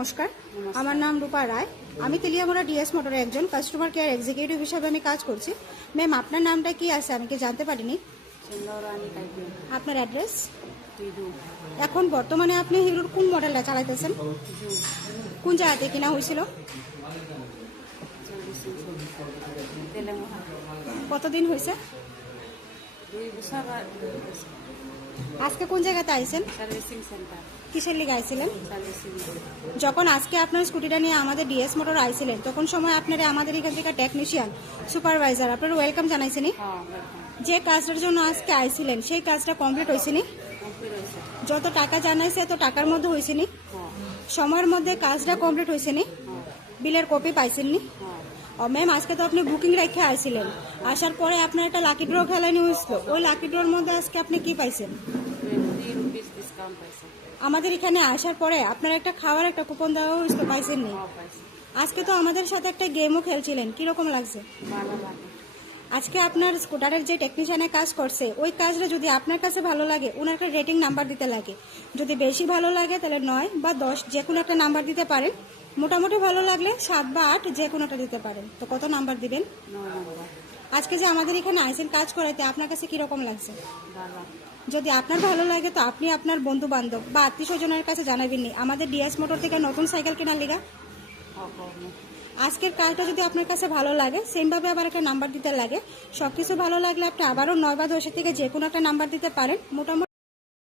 নমস্কার, আমার নাম রূপা রায়। আমি তেলিয়ামুড়া ডিএস মোটরে একজন কাস্টমার কেয়ার এক্সিকিউটিভ হিসাবে আমি কাজ করছি। ম্যাম, আপনার নামটা কি আছে আমি কি জানতে পারিনি? আপনার অ্যাড্রেস? এখন বর্তমানে আপনি হিরোর কোন মডেলটা চালাইতেছেন? কোন জায়গাতে কিনা হয়েছিল? কতদিন হয়েছে? আজকে কোন জায়গাতে আইছেন? কিসের লিগে আইছিলেন? যখন আজকে আপনার স্কুটিটা নিয়ে আমাদের ডিএস মোটর আইছিলেন তখন সময় আপনারা আমাদের এখান থেকে টেকনিশিয়ান সুপারভাইজার আপনার ওয়েলকাম জানাইছেনি। যে কাজটার জন্য আজকে আইছিলেন সেই কাজটা কমপ্লিট হয়েছিনি? যত টাকা জানাইছে তো টাকার মধ্যে হয়েছিনি? সময়ের মধ্যে কাজটা কমপ্লিট হয়েছিনি? বিলের কপি পাইছেননি? ও ম্যাম, আজকে তো আপনি বুকিং রেখে আসছিলেন, আসার পরে আপনার একটা লাকি ড্র খেলানো হয়েছিল। ওই লাকি ড্রর মধ্যে আজকে আপনি কি পাইছেন? আমাদের এখানে আসার পরে আপনার একটা খাওয়ার একটা কুপন দেওয়া হয়েছিল, পাইছেননি? আজকে তো আমাদের সাথে একটা গেমও খেলছিলেন, কিরকম লাগছে? আজকে আপনার স্কুটারের যে টেকনিশিয়ানের কাজ করছে ওই কাজটা যদি আপনার কাছে ভালো লাগে ওনাকে রেটিং নাম্বার দিতে লাগে। যদি বেশি ভালো লাগে তাহলে 9 বা 10 যে কোনো একটা নাম্বার দিতে পারেন। মোটামুটি ভালো লাগলে 7 বা 8 যে কোনোটা দিতে পারেন। তো কত নাম্বার দিবেন? আজকে যে আমাদের এখানে আইসেন কাজ করাইতে আপনার কাছে কিরকম লাগছে? যদি আপনার ভালো লাগে তো আপনি আপনার বন্ধু বান্ধব বা আত্মীয় স্বজনের কাছে জানাবেননি আমাদের ডিএস মোটর থেকে নতুন সাইকেল কেনার লিগা। আজকের কাজটা যদি আপনার কাছে ভালো লাগে সেমভাবে আবার একটা নাম্বার দিতে লাগে। সবকিছু ভালো লাগলে আপনি আবারও 9 বা 10 থেকে যে কোনো একটা নাম্বার দিতে পারেন। মোটামুটি